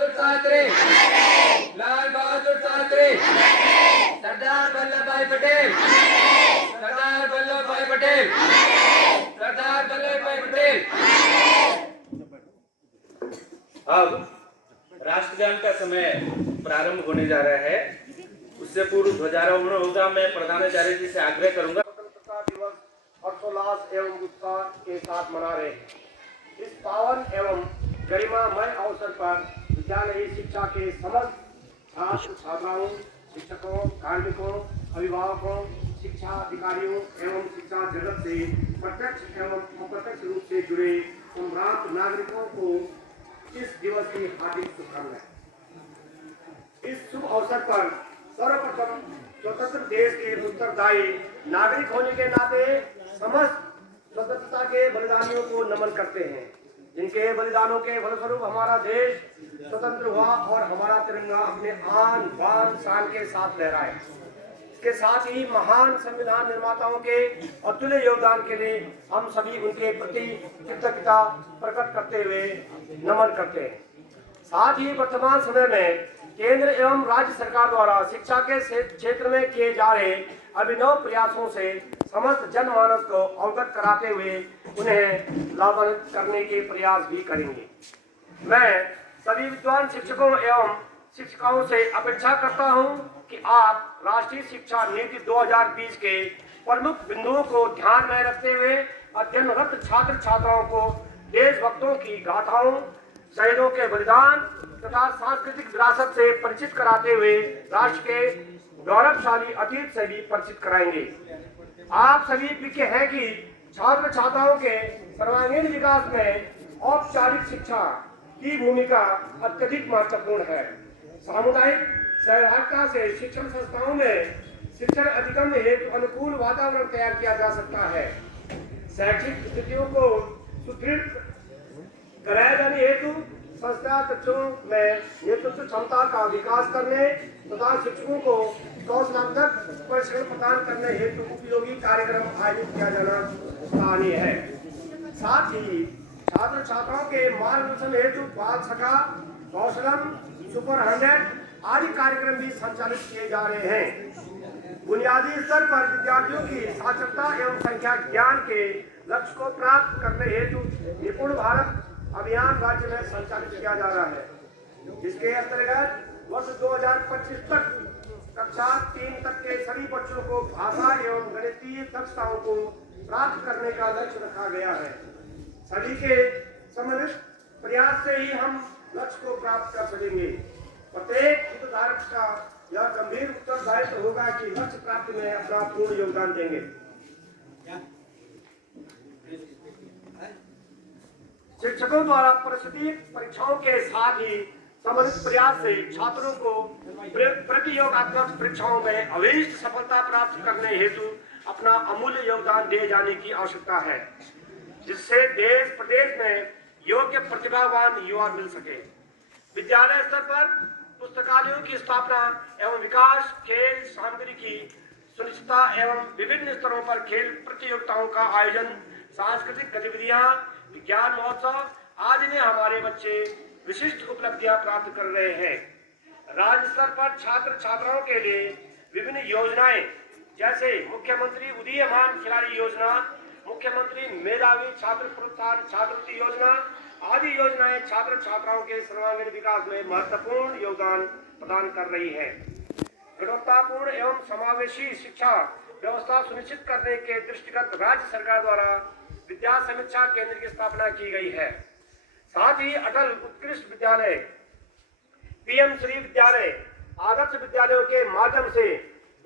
बहादुर शास्त्री, लाल बहादुर शास्त्री, सरदार वल्लभ भाई पटेल, सरदार वल्लभ भाई पटेल, सरदार वल्लभ भाई पटेल। अब राष्ट्रगान का समय प्रारंभ होने जा रहा है। उससे पूर्व ध्वजारोहण होगा। मैं प्रधानाचार्य जी से आग्रह करूंगा। स्वतंत्रता दिवस हर्षोल्लास एवं उत्साह के साथ मना रहे हैं। इस पावन एवं गरिमामय अवसर पर विद्यालयी शिक्षा के समस्त छात्र छात्राओं, शिक्षकों, कार्मिकों, अभिभावकों, शिक्षा अधिकारियों एवं शिक्षा जगत से प्रत्यक्ष एवं अप्रत्यक्ष रूप से जुड़े सम्राट नागरिकों को इस दिवस की हार्दिक शुभकामनाएं। इस शुभ अवसर पर सर्वप्रथम स्वतंत्र देश के उत्तरदायी नागरिक होने के नाते समस्त स्वतंत्रता के बलिदानियों को नमन करते हैं, जिनके बलिदानों के फलस्वरूप हमारा देश स्वतंत्र हुआ और हमारा तिरंगा अपने आन बान शान के साथ लहराए। इसके साथ ही महान संविधान निर्माताओं के अतुल्य योगदान के लिए हम सभी उनके प्रति कृतज्ञता प्रकट करते हुए नमन करते हैं। साथ ही वर्तमान समय में केंद्र एवं राज्य सरकार द्वारा शिक्षा के क्षेत्र में किए जा रहे अभिनव प्रयासों से समस्त जनमानस को अवगत कराते हुए उन्हें लाभान्वित करने के प्रयास भी करेंगे। मैं सभी विद्वान शिक्षकों एवं शिक्षिकाओं से अपेक्षा करता हूं कि आप राष्ट्रीय शिक्षा नीति 2020 के प्रमुख बिंदुओं को ध्यान में रखते हुए अध्ययनरत छात्र छात्राओं को देशभक्तों की गाथाओं, शहीदों के बलिदान तथा सांस्कृतिक विरासत से परिचित कराते हुए राष्ट्र के गौरवशाली अतीत से भी परिचित कराएंगे। आप सभी विज्ञ हैं कि छात्र छात्राओं के सर्वांगीण विकास में औपचारिक शिक्षा की भूमिका अत्यधिक महत्वपूर्ण है। सामुदायिक सहभागिता से शिक्षण संस्थाओं में शिक्षण अधिगम हेतु अनुकूल वातावरण तैयार किया जा सकता है। शैक्षिक स्थितियों को सुदृढ़ कराए जाने हेतु संस्था बच्चों में नेतृत्व क्षमता का विकास करने तथा शिक्षकों को कौशलात्मक प्रशिक्षण प्रदान करने हेतु उपयोगी कार्यक्रम आयोजित किया जाना सराहनीय है। साथ ही छात्र छात्राओं के मार्गदर्शन हेतु बाल सखा, कौशलम, सुपर 100 आदि कार्यक्रम भी संचालित किए जा रहे हैं। बुनियादी स्तर पर विद्यार्थियों की साक्षरता एवं संख्या ज्ञान के लक्ष्य को प्राप्त करने हेतु निपुण भारत अभियान राज्य में संचालित किया जा रहा है। इसके अंतर्गत वर्ष 2025 तक कक्षा 3 तक के सभी बच्चों को भाषा एवं गणितीय दक्षताओं को प्राप्त करने का लक्ष्य रखा गया है। सभी के सम्मिलित प्रयास से ही हम लक्ष्य को प्राप्त कर सकेंगे। प्रत्येक हितधारक का यह गंभीर उत्तरदायित्व होगा कि लक्ष्य प्राप्ति में अपना पूर्ण योगदान देंगे। शिक्षकों द्वारा प्रस्तुत परीक्षाओं के साथ ही समन्वित प्रयास से छात्रों को प्रतियोगात्मक परीक्षाओं में अभीष्ट सफलता प्राप्त करने हेतु अपना अमूल्य योगदान दिए जाने की आवश्यकता है, जिससे देश प्रदेश में योग्य प्रतिभावान युवा मिल सके। विद्यालय स्तर पर पुस्तकालयों की स्थापना एवं विकास, खेल सामग्री की सुनिश्चितता एवं विभिन्न स्तरों पर खेल प्रतियोगिताओं का आयोजन, सांस्कृतिक गतिविधियां, विज्ञान महोत्सव आदि में हमारे बच्चे विशिष्ट उपलब्धियां प्राप्त कर रहे हैं। राज्य स्तर पर छात्र छात्राओं के लिए विभिन्न योजनाएं जैसे मुख्यमंत्री उदीयमान खिलाड़ी योजना, मुख्यमंत्री मेधावी छात्र प्रोत्साहन छात्रवृत्ति योजना आदि योजनाएं छात्र छात्राओं के सर्वांगीण विकास में महत्वपूर्ण योगदान प्रदान कर रही है। गुणवत्तापूर्ण एवं समावेशी शिक्षा व्यवस्था सुनिश्चित करने के दृष्टिगत राज्य सरकार द्वारा विद्या समीक्षा केंद्र की स्थापना की गई है। साथ ही अटल उत्कृष्ट विद्यालय, पीएम श्री विद्यालय, आदर्श विद्यालयों के माध्यम से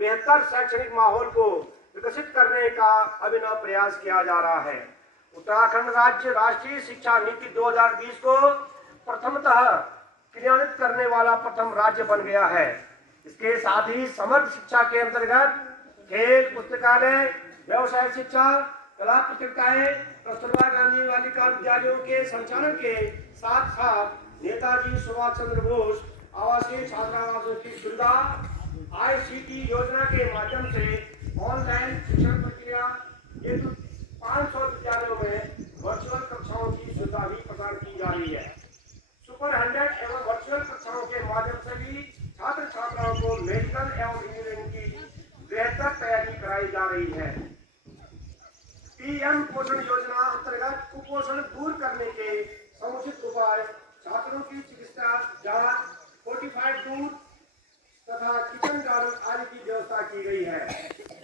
बेहतर शैक्षणिक माहौल को विकसित करने का अभिनव प्रयास किया जा रहा है। उत्तराखंड राज्य राष्ट्रीय शिक्षा नीति 2020 को प्रथमतः क्रियान्वित करने वाला प्रथम राज्य बन गया है। इसके साथ ही समग्र शिक्षा के अंतर्गत खेल, पुस्तकालय, व्यवसाय शिक्षा, कला प्रतियोगिताएं, कस्तूरबा गांधी बालिका विद्यालयों के संचालन के साथ साथ नेताजी सुभाष चंद्र बोस आवासीय छात्रावासों की सुविधा, ICT योजना के माध्यम से ऑनलाइन शिक्षण प्रक्रिया हेतु 500 विद्यालयों में वर्चुअल कक्षाओं की सुविधा भी प्रदान की जा रही है। सुपर 100 एवं वर्चुअल छात्रों को मेडिकल एवं इंजीनियरिंग की बेहतर तैयारी कराई जा रही है। पीएम पोषण योजना अंतर्गत कुपोषण दूर करने के समुचित उपाय, छात्रों की चिकित्सा जांच, फोर्टिफाइड दूध तथा किचन गार्डन आदि की व्यवस्था की गई है,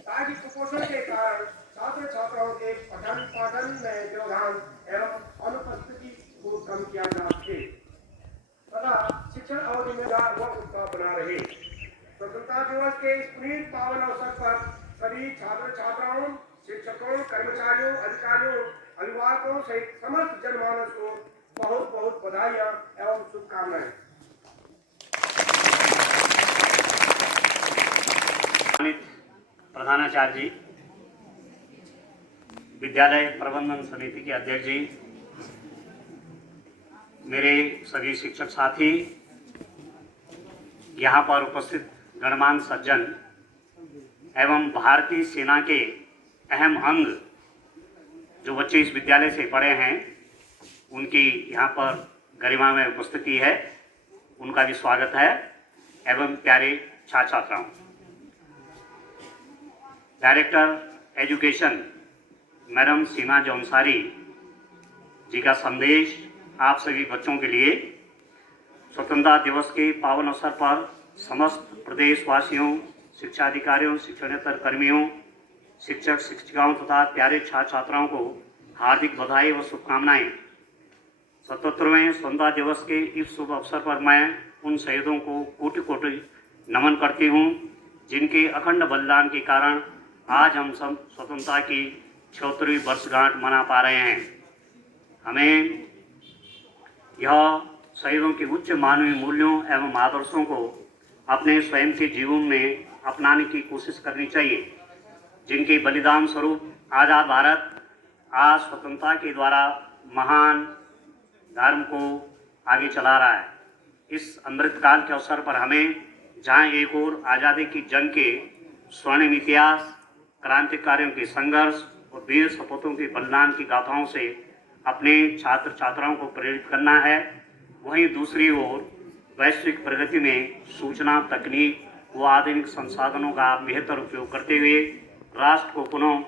ताकि कुपोषण के कारण छात्र छात्राओं के पठन पाठन में व्यवधान एवं अनुपस्थिति को कम किया जा सके तथा शिक्षण अवधि में उत्साह बना रहे। स्वतंत्रता दिवस के इस पुनीत पावन अवसर पर सभी छात्र छात्राओं, शिक्षकों, कर्मचारियों, अधिकारियों, अभिभावकों सहित समस्त जनमानस को बहुत बहुत बधाइयां एवं शुभकामनाएं। प्रधानाचार्य जी, विद्यालय प्रबंधन समिति के अध्यक्ष जी, मेरे सभी शिक्षक साथी, यहाँ पर उपस्थित गणमान्य सज्जन एवं भारतीय सेना के अहम अंग जो बच्चे इस विद्यालय से पढ़े हैं, उनकी यहाँ पर गरिमा में उपस्थिति है, उनका भी स्वागत है। एवं प्यारे छात्र छात्राओं, डायरेक्टर एजुकेशन मैडम सीमा जौनसारी जी का संदेश आप सभी बच्चों के लिए। स्वतंत्रता दिवस के पावन अवसर पर समस्त प्रदेशवासियों, शिक्षा अधिकारियों, शिक्षणेतर कर्मियों, शिक्षक शिक्षिकाओं तथा प्यारे छात्र छात्राओं को हार्दिक बधाई व शुभकामनाएं। 77वें स्वतंत्रता दिवस के इस शुभ अवसर पर मैं उन शहीदों को कोटि कोटि नमन करती हूं, जिनके अखंड बलिदान के कारण आज हम सब स्वतंत्रता की 76वीं वर्षगांठ मना पा रहे हैं। हमें यह शहीदों के उच्च मानवीय मूल्यों एवं आदर्शों को अपने स्वयं के जीवन में अपनाने की कोशिश करनी चाहिए, जिनके बलिदान स्वरूप आज़ाद भारत आज स्वतंत्रता के द्वारा महान धर्म को आगे चला रहा है। इस अमृतकाल के अवसर पर हमें जहाँ एक ओर आज़ादी की जंग के स्वर्णिम इतिहास, क्रांतिकारियों के संघर्ष और वीर सपूतों के बलिदान की गाथाओं से अपने छात्र छात्राओं को प्रेरित करना है, वहीं दूसरी ओर वैश्विक प्रगति में सूचना तकनीक व आधुनिक संसाधनों का बेहतर उपयोग करते हुए राष्ट्र को पुनः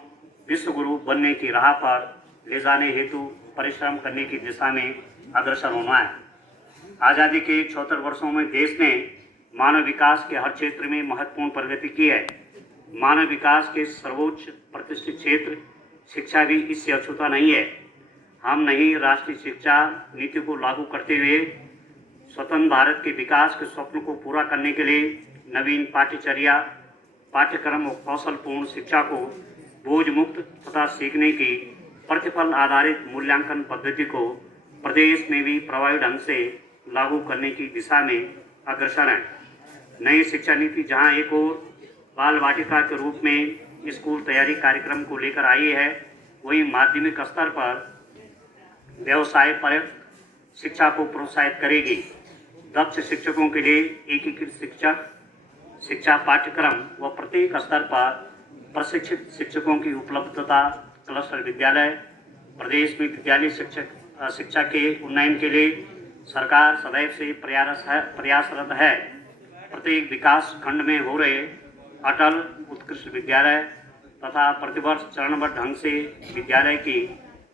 विश्व गुरु बनने की राह पर ले जाने हेतु परिश्रम करने की दिशा में अग्रसर होना है। आज़ादी के 74 वर्षों में देश ने मानव विकास के हर क्षेत्र में महत्वपूर्ण प्रगति की है। मानव विकास के सर्वोच्च प्रतिष्ठित क्षेत्र शिक्षा भी इससे अछूता नहीं है। हम नई राष्ट्रीय शिक्षा नीति को लागू करते हुए स्वतंत्र भारत के विकास के स्वप्न को पूरा करने के लिए नवीन पाठ्यचर्या, पाठ्यक्रम और कौशलपूर्ण शिक्षा को बोझ मुक्त तथा सीखने की प्रतिफल आधारित मूल्यांकन पद्धति को प्रदेश में भी प्रभावी ढंग से लागू करने की दिशा में अग्रसर है। नई शिक्षा नीति जहां एक ओर बाल वाटिका के रूप में स्कूल तैयारी कार्यक्रम को लेकर आई है, वहीं माध्यमिक स्तर पर व्यवसाय पर शिक्षा को प्रोत्साहित करेगी। दक्ष शिक्षकों के लिए एकीकृत शिक्षा पाठ्यक्रम व प्रत्येक स्तर पर प्रशिक्षित शिक्षकों की उपलब्धता, क्लस्टर विद्यालय। प्रदेश में विद्यालय शिक्षा के उन्नयन के लिए सरकार सदैव से प्रयासरत है। प्रत्येक विकास खंड में हो रहे अटल उत्कृष्ट विद्यालय तथा प्रतिवर्ष चरणबद्ध ढंग से विद्यालय की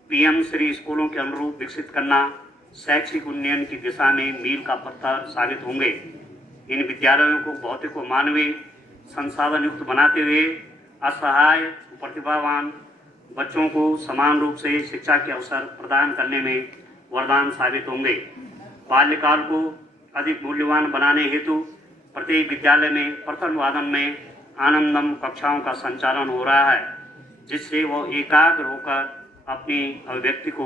पीएम श्री स्कूलों के अनुरूप विकसित करना शैक्षिक उन्नयन की दिशा में मील का पत्थर साबित होंगे। इन विद्यालयों को भौतिक व मानवीय संसाधन युक्त बनाते हुए असहाय प्रतिभावान बच्चों को समान रूप से शिक्षा के अवसर प्रदान करने में वरदान साबित होंगे। बाल्यकाल को अधिक मूल्यवान बनाने हेतु प्रत्येक विद्यालय में प्रथम वादन में आनंदम कक्षाओं का संचालन हो रहा है, जिससे वो एकाग्र होकर अपनी अभिव्यक्ति को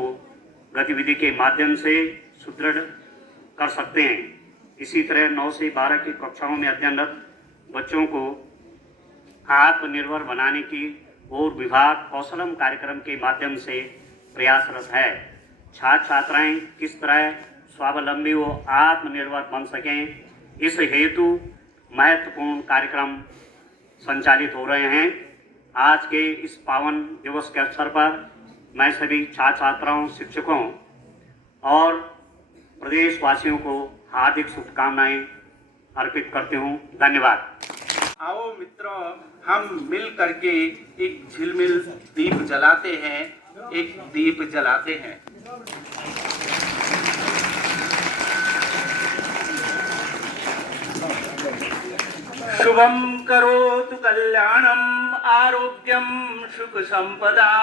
गतिविधि के माध्यम से सुदृढ़ कर सकते हैं। इसी तरह 9 से 12 की कक्षाओं में अध्ययनरत बच्चों को आत्मनिर्भर बनाने की ओर विभाग कौशलम कार्यक्रम के माध्यम से प्रयासरत है। छात्र छात्राएं किस तरह स्वावलंबी व आत्मनिर्भर बन सकें, इस हेतु महत्वपूर्ण कार्यक्रम संचालित हो रहे हैं। आज के इस पावन दिवस के अवसर पर मैं सभी छात्र छात्राओं, शिक्षकों और प्रदेशवासियों को हार्दिक शुभकामनाएं अर्पित करती हूँ। धन्यवाद। आओ मित्रों, हम मिल करके एक झिलमिल दीप जलाते हैं, एक दीप जलाते हैं। शुभम करोतु कल्याणम आरोग्यम सुख संपदा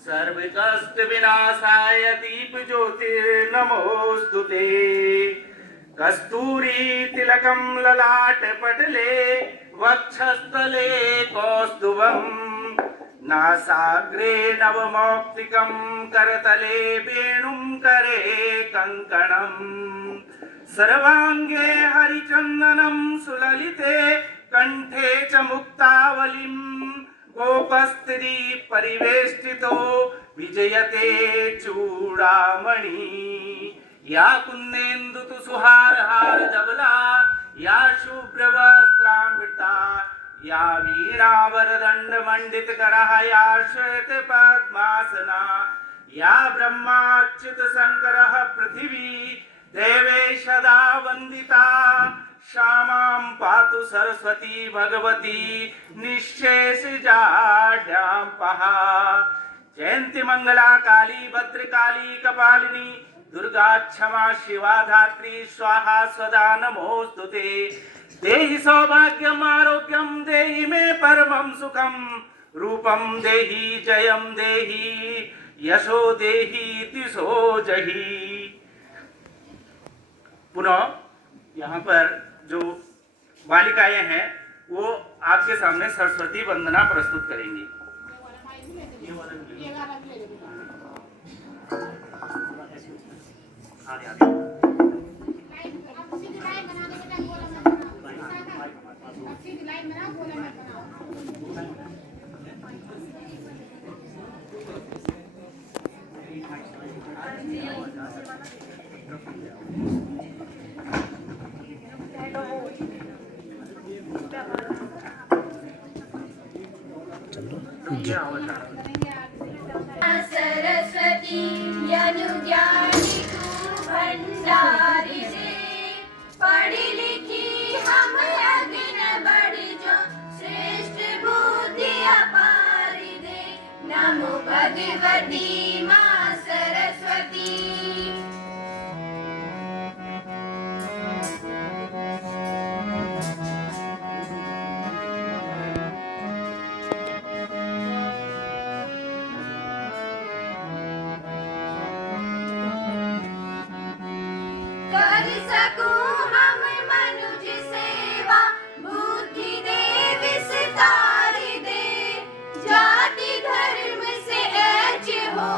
सर्व कष्ट विनाशाय दीप ज्योतिर्नमोस्तुते। कस्तूरी तिलकम ललाट पटले वक्षस्थले कौस्तुभम नासाग्रे नवमौक्तिकं करतले वेणुं करे कंकणम सर्वांगे हरिचंदनं सुललिते कंठे च मुक्तावलिं गोपस्त्री परिवेष्टितो विजयते चूड़ामणि। या कुन्देन्दु तु सुहार हार धवला या शुभ्र वस्त्रामृता या वीणावरदंड मंडित करः या श्वेत पद्मासना या ब्रह्माच्युत शंकरः पृथिवी देवे सदा वंदिता। श्यामां पातु सरस्वती भगवती निःशेष जाड्यां पहा। जयंती मंगला काली भद्रकाली कपालिनी दुर्गा क्षमा शिवा धात्री स्वाहा स्वदा नमोस्तुते। देहि सौभाग्यम आरोग्यम देहि मे परमं सुखम रूपम देहि जयम देहि यशो देहि दिशो जहि। पुनः यहाँ पर जो बालिकाएं हैं वो आपके सामने सरस्वती वंदना प्रस्तुत करेंगी। सरस्वती अनुज्ञानी तू भंडारी दे। पढ़ी लिखी हम अग्न बढ़ जो श्रेष्ठ बुद्धि अपारी दे। नमो भगवती माँ सरस्वती। कर सकूं हम मनुज सेवा बुद्धि दे विस्तार दे। जाति धर्म से ऐच हो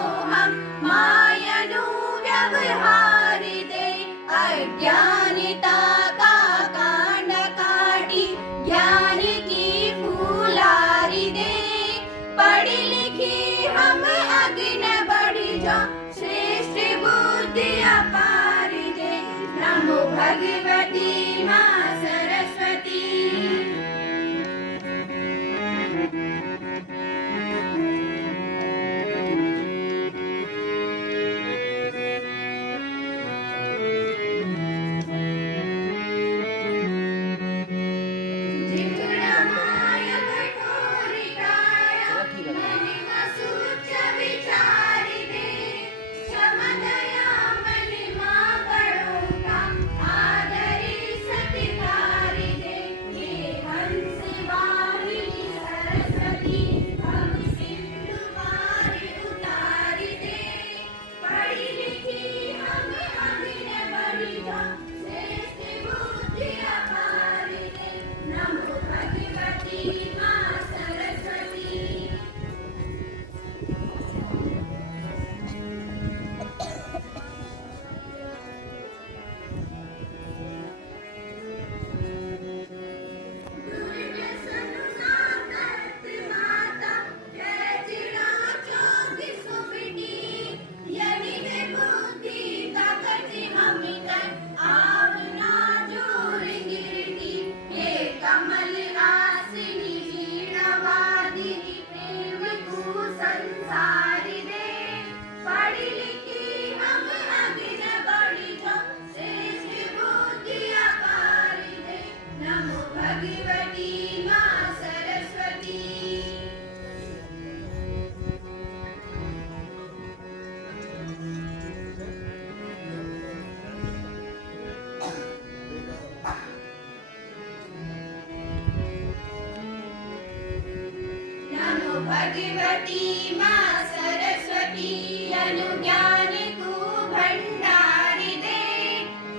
भगवती माँ सरस्वती अनुज्ञान तू भंडारी दे।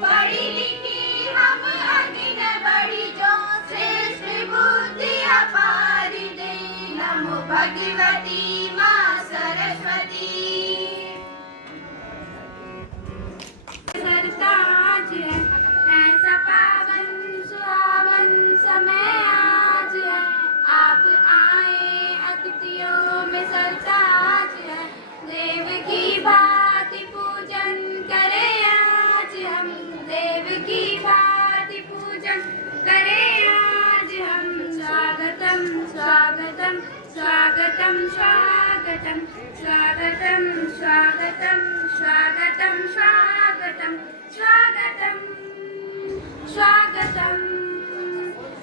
पढ़ी लिखी हम आगे न बढ़ी जो श्रेष्ठ बुद्धि अपारी दे। नमो भगवती माँ सरस्वती। सरताज है ऐसा पावन सुहावन समय आज है। आप आए अतिथियों में सरताज है। देव की भांति पूजन करें आज हम। देव की भांति पूजन करें आज हम। स्वागतम स्वागतम स्वागतम स्वागतम स्वागतम स्वागतम स्वागतम स्वागतम स्वागतम स्वागतम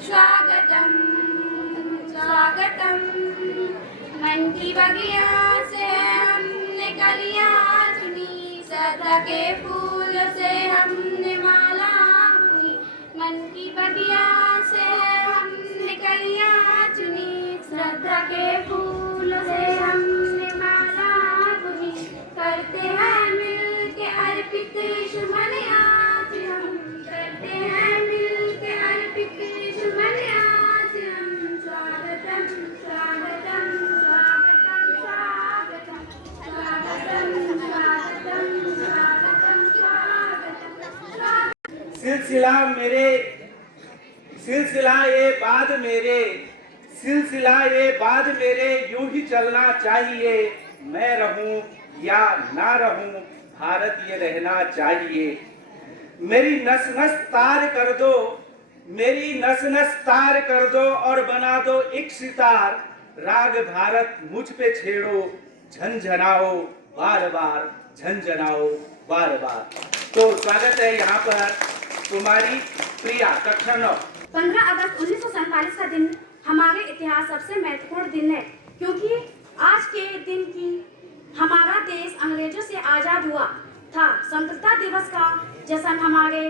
स्वागतम स्वागतम। मन की बगिया से हमने कलियां चुनी। सदा के फूल से हमने माला बुनी। मन की बगिया से हमने कलियां चुनी। श्रद्धा के फूल से हमने माला बुनी। करते हैं मिलके अर्पित सुमन आज हम। करते हैं मिलके अर्पित सुमन आज हम। स्वागतम स्वागतम स्वागतम स्वागतम स्वागतम स्वागतम स्वागतम स्वागतम। सिलसिला मेरे सिलसिला ये बाद मेरे सिलसिला ये बाद मेरे यूं ही चलना चाहिए। मैं रहूं या ना रहूं भारत ये रहना चाहिए। मेरी नस नस तार कर दो मेरी नस नस तार कर दो और बना दो एक सितार। राग भारत मुझ पे छेड़ो झंझनाओ बार बार झंझनाओ बार बार। तो स्वागत है यहाँ पर कुमारी प्रिया कक्षा 9। 15 अगस्त 1947 का दिन हमारे इतिहास सबसे महत्वपूर्ण दिन है, क्योंकि आज के दिन की हमारा देश अंग्रेजों से आजाद हुआ था। स्वतंत्रता दिवस का जश्न हमारे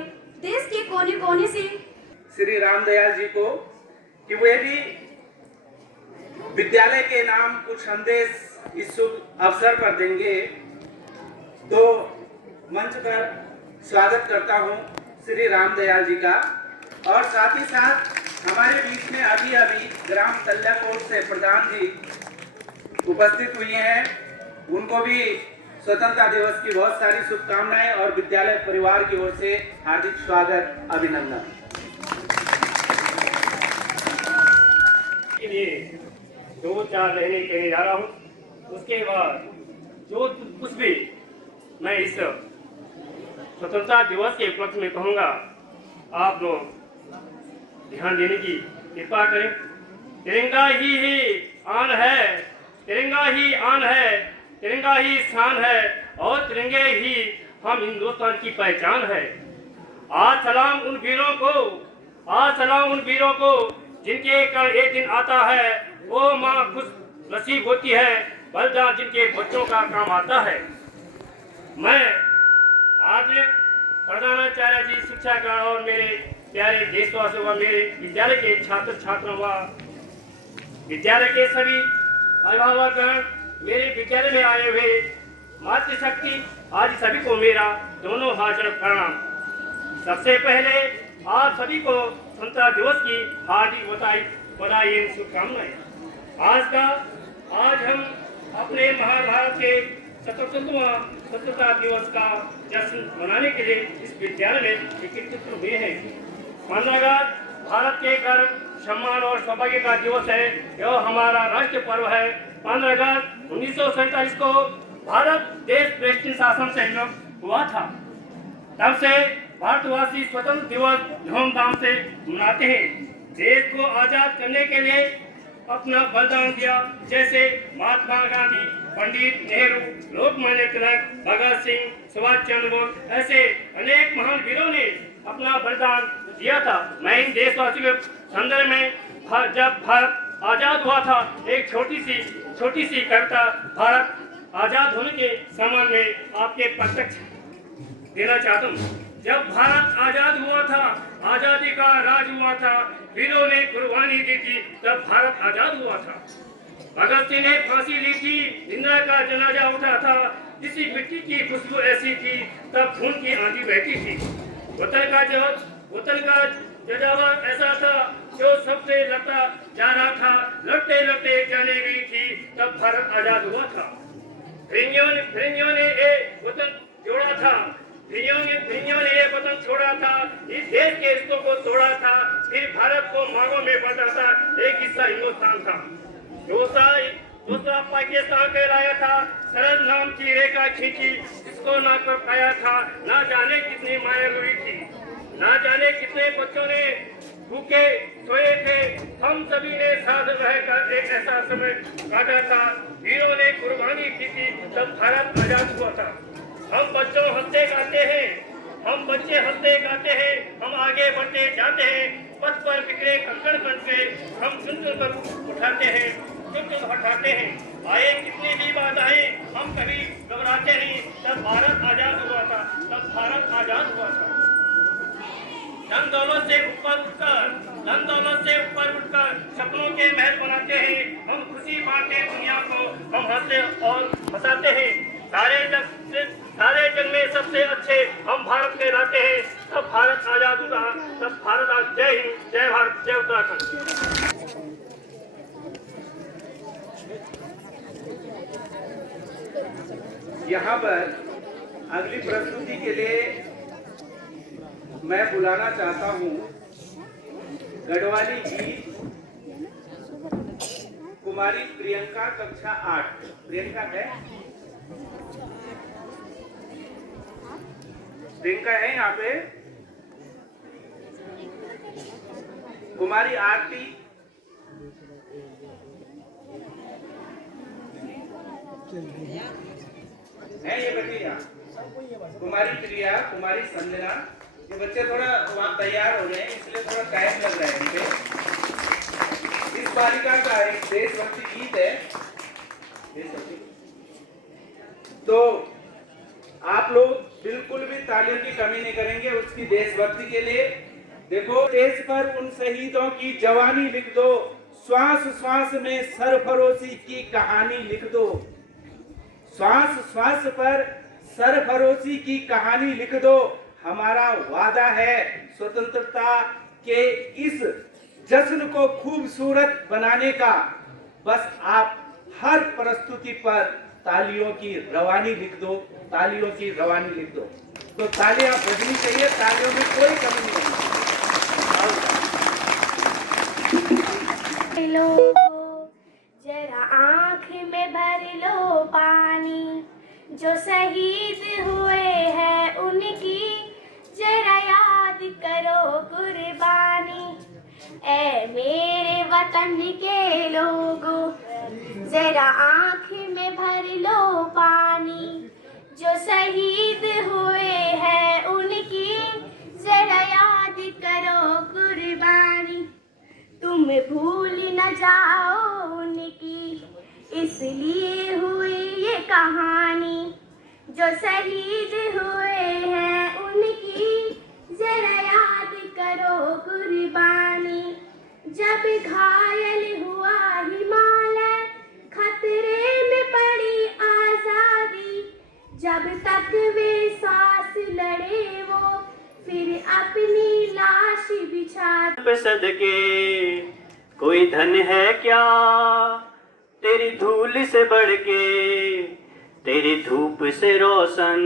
देश के कोने कोने से श्री रामदयाल जी को कि वे भी विद्यालय के नाम कुछ संदेश इस शुभ अवसर पर देंगे। तो मंच पर स्वागत करता हूँ श्री रामदयाल जी का। और साथ ही साथ हमारे बीच में अभी अभी ग्राम तल्याकोट से प्रधान जी उपस्थित हुए हैं। उनको भी स्वतंत्रता दिवस की बहुत सारी शुभकामनाएं और विद्यालय परिवार की ओर से हार्दिक स्वागत अभिनंदन। के लिए 2-4 लाइनें कहने जा रहा हूँ। उसके बाद जो कुछ भी मैं इस स्वतंत्रता दिवस के उपलक्ष्य में कहूँगा, आप लोग ध्यान देने की कृपा करें। तिरंगा ही आन है, तिरंगा ही आन है, तिरंगा ही शान है और तिरंगे ही हम हिंदुस्तान की पहचान है। आज सलाम उन वीरों को, आज सलाम उन वीरों को जिनके कल एक दिन आता है। वो माँ खुश नसीब होती है, बलिदान जिनके बच्चों का काम आता है। मैं आज प्रधानाचार्य जी, शिक्षागण और मेरे प्यारे देशवासियों व मेरे विद्यालय के छात्र छात्रों व विद्यालय के सभी अभिभावकगण, मेरे विद्यालय में आए हुए मातृशक्ति आज सभी को मेरा दोनों हाथ जोड़ प्रणाम। सबसे पहले आप सभी को स्वतंत्रता दिवस की हार्दिक बधाई एवं शुभकामनाएं। आज हम अपने महाभारत के 77वां स्वतंत्रता दिवस का जश्न मनाने के लिए इस विद्यालय में एकत्रित हुए हैं। 15 अगस्त भारत के गर्व, सम्मान और सौभाग्य का दिवस है। यह हमारा राष्ट्रीय पर्व है। 15 अगस्त 1947 को भारत देश ब्रिटिश शासन से मुक्त हुआ था। तब से भारतवासी स्वतंत्र दिवस धूमधाम से मनाते हैं। देश को आजाद करने के लिए अपना बलिदान दिया, जैसे महात्मा गांधी, पंडित नेहरू, लोकमान्य तिलक, भगत सिंह, सुभाष चंद्र बोस, ऐसे अनेक महान वीरों ने अपना बलिदान दिया था। मैं इन देशवासियों के संदर्भ में जब भारत आजाद हुआ था, एक छोटी सी कविता भारत आजाद होने के संबंध में आपके प्रत्यक्ष देना चाहता हूँ। जब भारत आजाद हुआ था, आजादी का राज हुआ था, वीरों ने कुर्बानी दी थी, तब भारत आजाद हुआ था। भगत सिंह ने फांसी ली थी, इंदिरा का जनाजा उठा था, किसी मिट्टी की खुशबू ऐसी थी, तब खून की आंधी बहती थी। वतन का जजावा ऐसा था जो सबसे लड़ता जा रहा था, लड़ते लड़ते जाने गई थी, तब भारत आजाद हुआ था। फिरंगियों ने ये वतन जोड़ा था, फिरंगियों ने ये वतन छोड़ा था, इस देश के रिश्तों को तोड़ा था, फिर भारत को मांगों में बांटा था, एक हिस्सा हिंदुस्तान था, दूसरा पाकिस्तान कहलाया था। सरहद नाम की रेखा खींची, जिसको ना कर पाया था, ना जाने कितनी माया हुई थी, ना जाने कितने बच्चों ने भूखे सोए थे। हम सभी ने साथ रहकर एक ऐसा समय काटा था, वीरों ने कुर्बानी की थी, तब भारत आजाद हुआ था। हम बच्चे हंसते गाते हैं, हम आगे बढ़ते जाते हैं, पथ पर बिखरे कंकड़ बन के हम चुन कर उठाते हैं, चुन हटाते हैं। आए कितनी भी बाधाएं, हम कभी घबराते नहीं, तब भारत आजाद हुआ था, धन दौलत से ऊपर उठकर सपनों के महल बनाते हैं, हम खुशी बांटते दुनिया को, हम हंसते और हंसाते हैं। सारे जग में सबसे अच्छे हम भारत कहलाते हैं, तब भारत आजाद हुआ, तब भारत आज। जय हिंद, जय भारत, जय उत्तराखंड। यहाँ पर अगली प्रस्तुति के लिए मैं बुलाना चाहता हूँ गढ़वाली गीत कुमारी प्रियंका, कक्षा 8। प्रियंका है यहाँ पे। कुमारी आरती, है ये बच्चे यहाँ। कुमारी प्रिया, कुमारी संजना, ये बच्चे थोड़ा वहाँ तैयार हो गए हैं, इसलिए थोड़ा टाइम लग रहा है इनपे। इस बालिका का एक देशभक्ति गीत है, तो आप लोग बिल्कुल भी तालियों की कमी नहीं करेंगे उसकी देशभक्ति के लिए। देखो, देश पर उन शहीदों की जवानी लिख दो, श्वास श्वास में सरफरोशी की कहानी लिख दो, श्वास श्वास पर सरफरोशी की कहानी लिख दो। हमारा वादा है स्वतंत्रता के इस जश्न को खूबसूरत बनाने का। बस आप हर प्रस्तुति पर तालियों की रवानी लिख दो, तालियों की रवानी लिख दो। तो तालियां बजनी चाहिए, तालियों में कोई कमी नहीं है। लोगों, जरा आँख में भर लो पानी, जो शहीद हुए हैं उनकी जरा याद करो कुर्बानी। ऐ मेरे वतन के लोगों, जरा आँख में भर लो पानी, जो शहीद हुए हैं उनकी जरा याद करो कुर्बानी। तुम भूल न जाओ उनकी, इसलिए हुई ये कहानी, जो शहीद हुए हैं उनकी जरा याद करो कुर्बानी। जब घायल हुआ हिमालय, खतरे में पड़ी आजादी, जब तक वे सांस लड़े वो फिर अपनी लाश बिछा। सदके कोई धन है क्या तेरी धूल से बढ़ के, तेरी धूप से रोशन,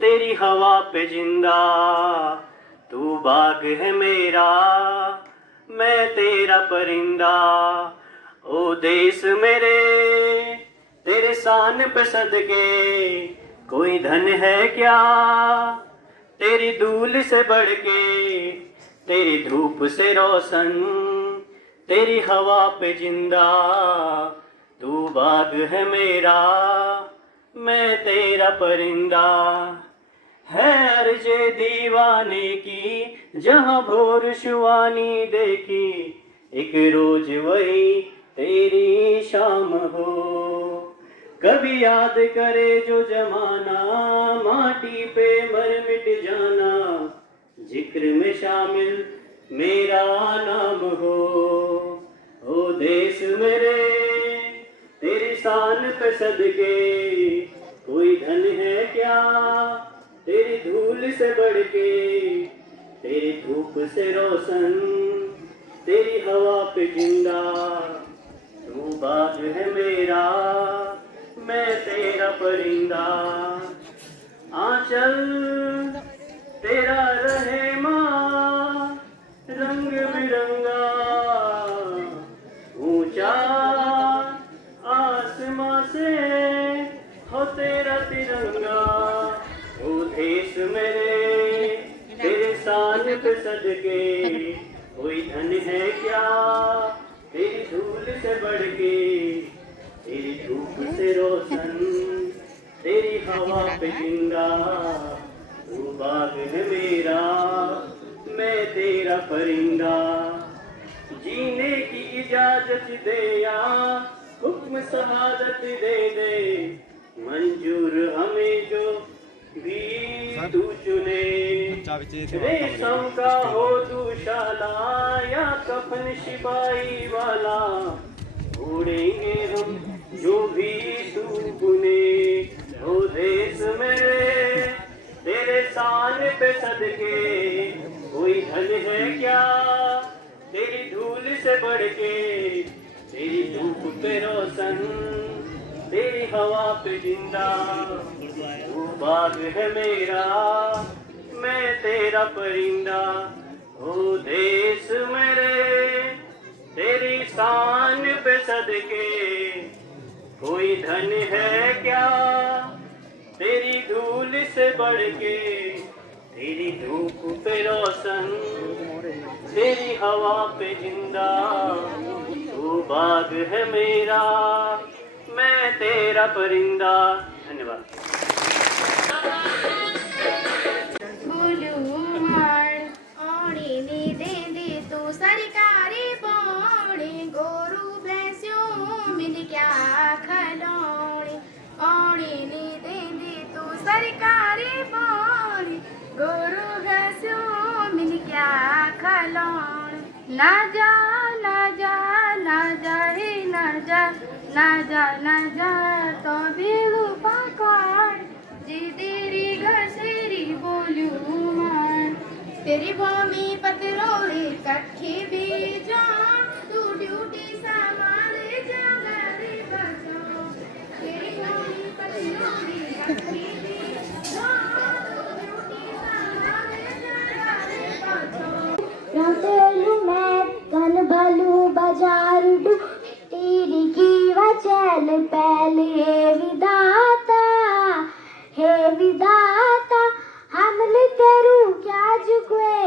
तेरी हवा पे जिंदा। तू बाग है मेरा, मैं तेरा परिंदा। ओ देश मेरे, तेरे शान पे सदके कोई धन है क्या तेरी धूल से बढ़ के, तेरी धूप से रोशन, तेरी हवा पे जिंदा। तू बाग है मेरा, मैं तेरा परिंदा। है अर्ज़े दीवाने की जहाँ भोर शुवानी देखी, एक रोज वही तेरी शाम हो। कभी याद करे जो जमाना, माटी पे मर मिट जाना, जिक्र में शामिल मेरा नाम हो। ओ देश मेरे, तेरी शान पे सदके कोई धन है क्या, तेरी धूल से बढ़ के, तेरी धूप से रोशन, तेरी हवा पे जिंदा, तू बाग है मेरा, मैं तेरा परिंदा। आंचल तेरा रहे माँ रंग बिरंगा, ऊंचा आसमां से हो तेरा तिरंगा। ओ देश मेरे तेरे शान पे सदके कोई धन है क्या, तेरी धूल से बढ़ के, तेरी धूप से रोशन, तेरी हवा पे जिंदा, तू बाग है मेरा, मैं तेरा परिंदा। जीने की इजाजत दे या हुक्म शहादत दे दे, मंजूर हमें जो भी तू चुने। रेशम का हो दूशाला या कफन शिपाही वाला, उड़ेंगे हम जो भी तू बुने। ओ देश मेरे तेरे शान पे सदके कोई धन है क्या, तेरी धूल से बढ़ के, तेरी धूप पे रोशन, तेरी हवा पे जिंदा, तू बाग है मेरा, मैं तेरा परिंदा। ओ देश मेरे तेरी शान पे सदके कोई धन है क्या, तेरी धूल से बढ़ के, तेरी धूप पे रोशन, तेरी हवा पे जिंदा, तू बाग है मेरा, मैं तेरा परिंदा। धन्यवाद। तू सरकारी पौड़ी गोरू भैंसों मिल क्या खलौड़ी, औड़ी नी देंदी तू सरकारी पौड़ी गोरू भैंसों मिल क्या खलौड़ी। ना जा ना जा ना जा रे ना जा ना जा ना जा तो बिलू पकड़ जी तेरी घसेरी बोलू मार, तेरी भूमि पतरोड़ी कट्ठी बीजा, तू ड्यूटी संभाले जगरी बचो। तेरी भूमि पतरोड़ी कट्ठी बीजा, तू ड्यूटी संभाले जगरी बचो। रौतेलू मैं कन भलू बाजार डू, तेरी की वचन पहले हे विदाता हमने तेरू क्या जुगवे,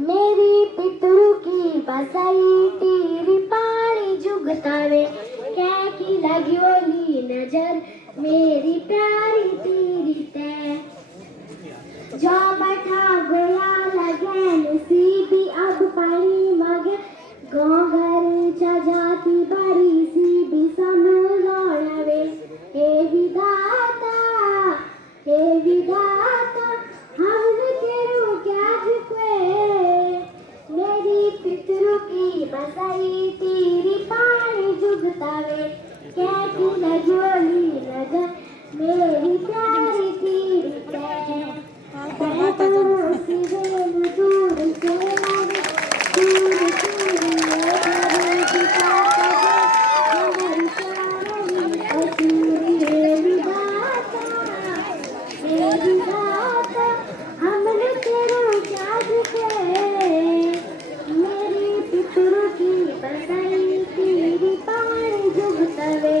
मेरी पितरू की बसाई तेरी पानी जुगतावे, क्या की लगी ओली नजर मेरी प्यारी तेरी तै। जो बैठा गोया लगन सी भी अब पानी मगे, गोगर जाती बारी सी भी समझावे। हे विदाता हमने तेरू क्या झुकवे, मेरी पितरू की बसाई तेरी पानी जुगतावे, कैसी लगोली नजर मेरी प्यारी तेरी तै। दूर से लगे दूर हमने तेरू क्या झुके, मेरी पितरू की बसाई तेरी पानी जुगतावे,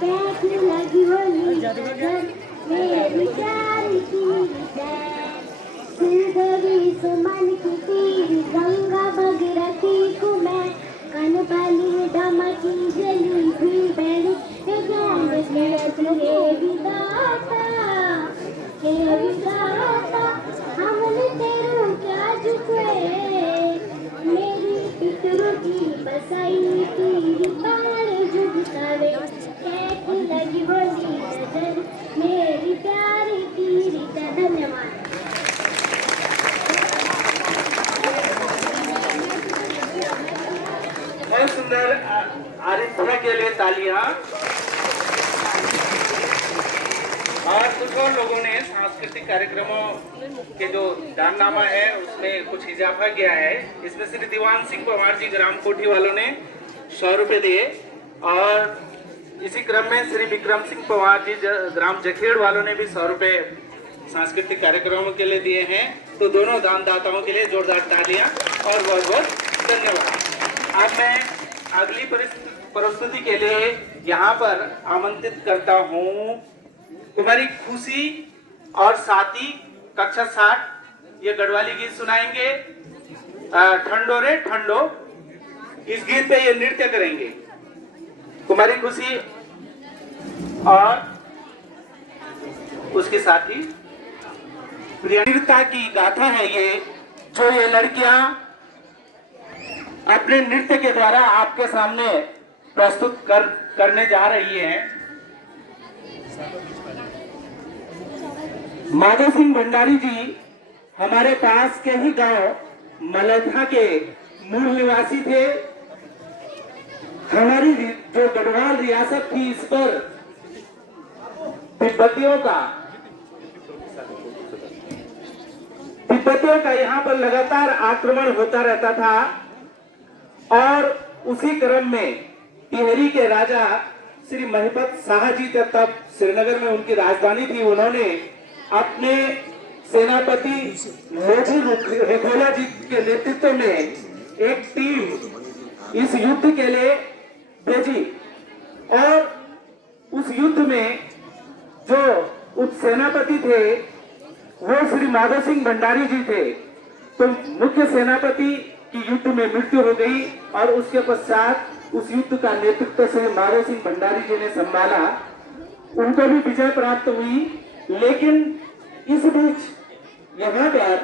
कैसी लगी होली नजर मेरी प्यारी तेरी तै। श्रीदेवी सुमन की तेरी गंगा भगीरथी को मैं, कन बली दमकी जली भी बैली हे विदाता हमने तेरू क्या झुकवे, मेरी पितरू की बसाई तेरी पानी जुगतावे, कैसी लगी होली नजर मेरी प्यारी तेरी तै। धन्यवाद। बहुत सुंदर आरिफ उन्हें के लिए तालियां। और कुछ और लोगों ने सांस्कृतिक कार्यक्रमों के जो दाननामा है उसमें कुछ इजाफा किया है। इसमें श्री दीवान सिंह पवार जी ग्राम कोठी वालों ने 100 रुपए दिए और इसी क्रम में श्री विक्रम सिंह पवार जी ग्राम जखेड़ वालों ने भी 100 रुपए सांस्कृतिक कार्यक्रमों के लिए दिए हैं। तो दोनों दानदाताओं के लिए जोरदार तालियां और बहुत बहुत धन्यवाद। अब मैं अगली प्रस्तुति के लिए यहाँ पर आमंत्रित करता हूँ कुमारी खुशी और साथी कक्षा 60 ये गढ़वाली गीत सुनाएंगे। ठंडो रे ठंडो, इस गीत पे ये नृत्य करेंगे कुमारी खुशी और उसके साथी। प्रियता की गाथा है ये, जो ये लड़कियां अपने नृत्य के द्वारा आपके सामने प्रस्तुत करने जा रही हैं। माधव सिंह भंडारी जी हमारे पास के ही गांव मलथा के मूल निवासी थे। हमारी जो गढ़वाल रियासत थी इस पर तिब्बतियों का यहाँ पर लगातार आक्रमण होता रहता था और उसी क्रम में टिहरी के राजा श्री महिपत शाह जी तब श्रीनगर में उनकी राजधानी थी। उन्होंने अपने सेनापति लोधी रेखोला जी के नेतृत्व में एक टीम इस युद्ध के लिए भेजी और उस युद्ध में जो उप सेनापति थे वो श्री माधव सिंह भंडारी जी थे। तो मुख्य सेनापति की युद्ध में मृत्यु हो गई और उसके पश्चात उस युद्ध का नेतृत्व श्री माधव सिंह भंडारी जी ने संभाला। उनको भी विजय प्राप्त हुई, लेकिन इस बीच यहाँ पर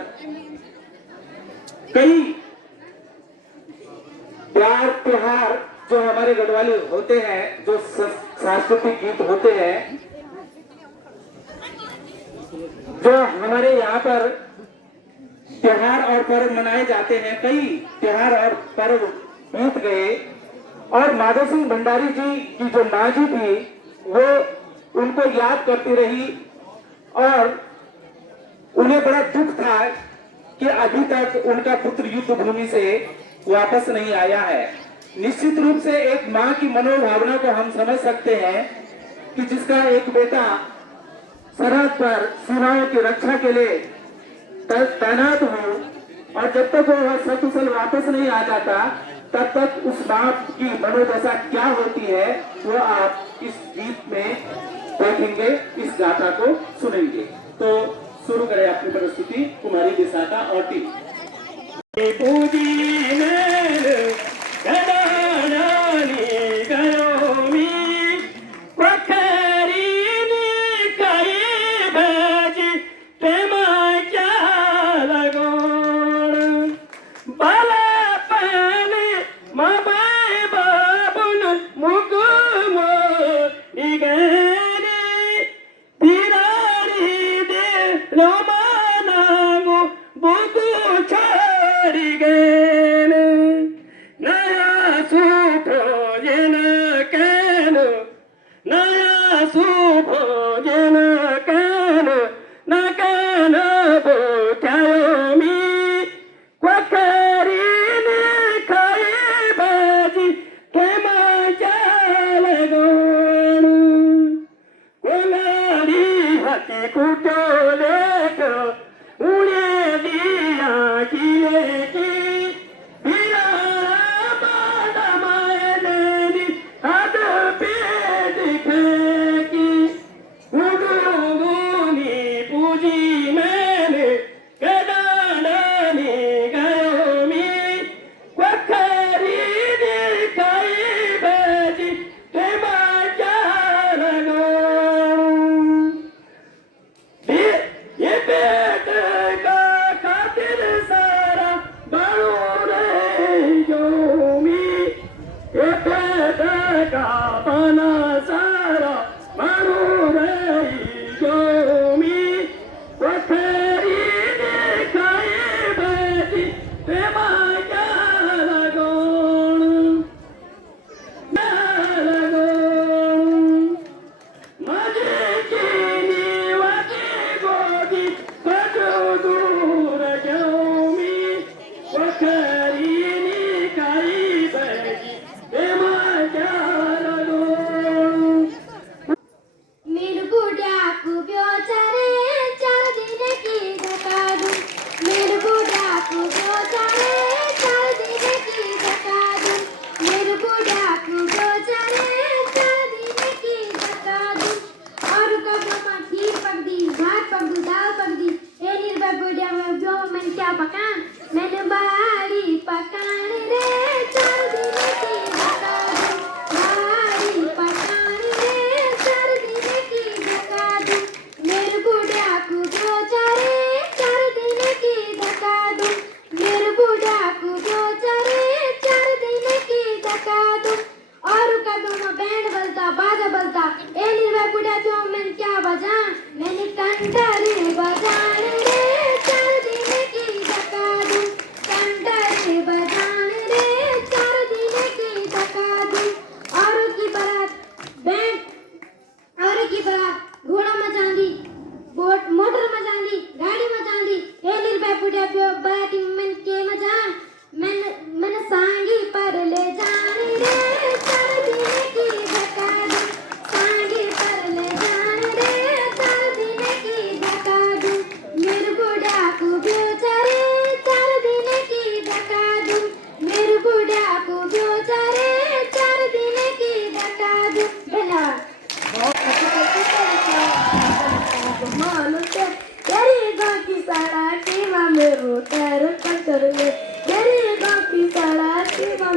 कई प्यार त्योहार जो हमारे गढ़वाली होते हैं, जो सांस्कृतिक गीत होते हैं, जो हमारे यहाँ पर त्योहार और पर्व मनाए जाते हैं, कई त्योहार और पर्व बीत गए और माधव सिंह भंडारी जी की जो माँ जी थी वो उनको याद करती रही और उन्हें बड़ा दुख था कि अभी तक उनका पुत्र युद्ध भूमि से वापस नहीं आया है। निश्चित रूप से एक माँ की मनोभावना को हम समझ सकते हैं कि जिसका एक बेटा सरहद पर सीमाओं की रक्षा के लिए तैनात हो और जब तक वो सकुशल वापस नहीं आ जाता तब तक उस माँ की मनोदशा क्या होती है वो आप इस गीत में देखेंगे, इस गाथा को सुनेंगे। तो शुरू करें अपनी प्रस्तुति कुमारी विशाखा और टीम।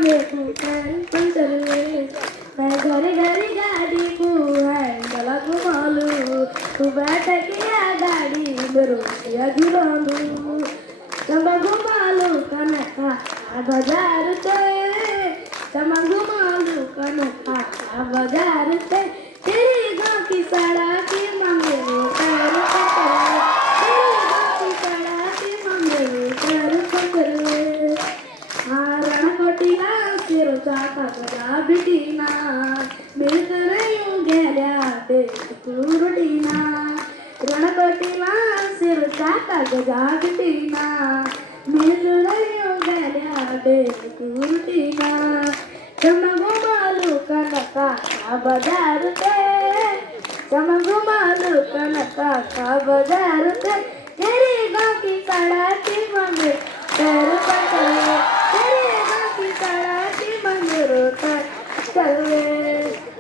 देखूं पैर पंचर हुए मैं घरे घरे गाड़ी को हैंडल घुमालू तू बैठ गया गाड़ी में रोटियां गिरालू चमा घुमालू कनका बाजार से चमा घुमालू कनका बाजार से तेरी गाँव की सड़क मांगे पैर पंचर तेरी गाँव की सड़क मांगे पैर पंचर रणकोटीला शिरोचा कागदा बिटीना मिळकर येऊ गेल्या कुरडीना रणकोटीला शिरोचा कागदा बिटीना मिळकर येऊ गेल्या कुरडीना चमगुमालू कनका बाजार ते चमगुमालू कनका बाजार ते तेरी गाँव की सड़क मांगे पैर पंचर तेरी गाँव की सड़क मांगे चलवे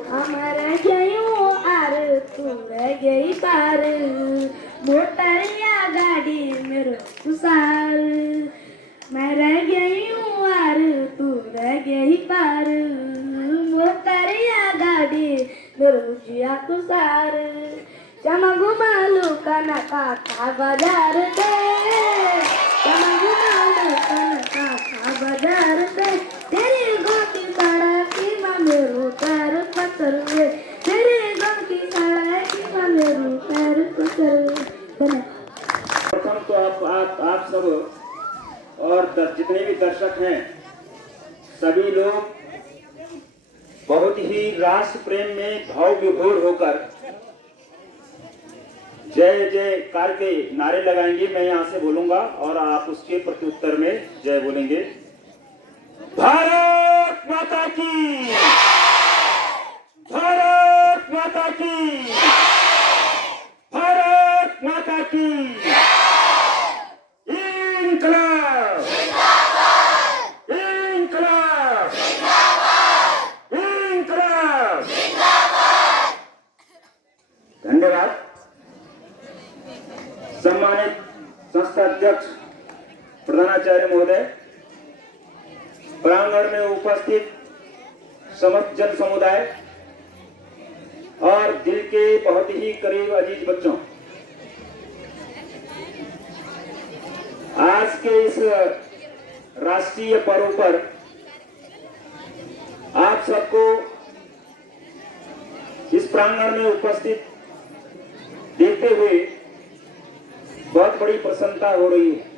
हमारे गयू आर तू रह गई पार मोटरिया गाड़ी मेरो कुसार मैं रह गई हूँ आर तू रह गई पार मोटरिया गाड़ी मेरो जिया कुसार चमा घुमालू कनका बाजार से चमा घुमालू कनका बाजार से तेरी गाँव की सड़क मां मेरो पैर पत्थर हुए तेरी गाँव की सड़क मां मेरो पैर पत्थर हुए। प्रथम तो आप सब और जितने भी दर्शक हैं सभी लोग बहुत ही राष्ट्र प्रेम में भाव विभोर होकर जय जयकार के नारे लगाएंगे। मैं यहाँ से बोलूंगा और आप उसके प्रत्युत्तर में जय बोलेंगे। भारत माता की, भारत माता की, भारत माता की। इंकलाब, इंकलाब, इंकलाब। धन्यवाद। सम्मानित संस्था अध्यक्ष प्रधानाचार्य महोदय, प्रांगण में उपस्थित समस्त जन समुदाय और दिल के बहुत ही करीब अजीज बच्चों, आज के इस राष्ट्रीय पर्व पर आप सबको इस प्रांगण में उपस्थित देखते हुए बहुत बड़ी प्रसन्नता हो रही है।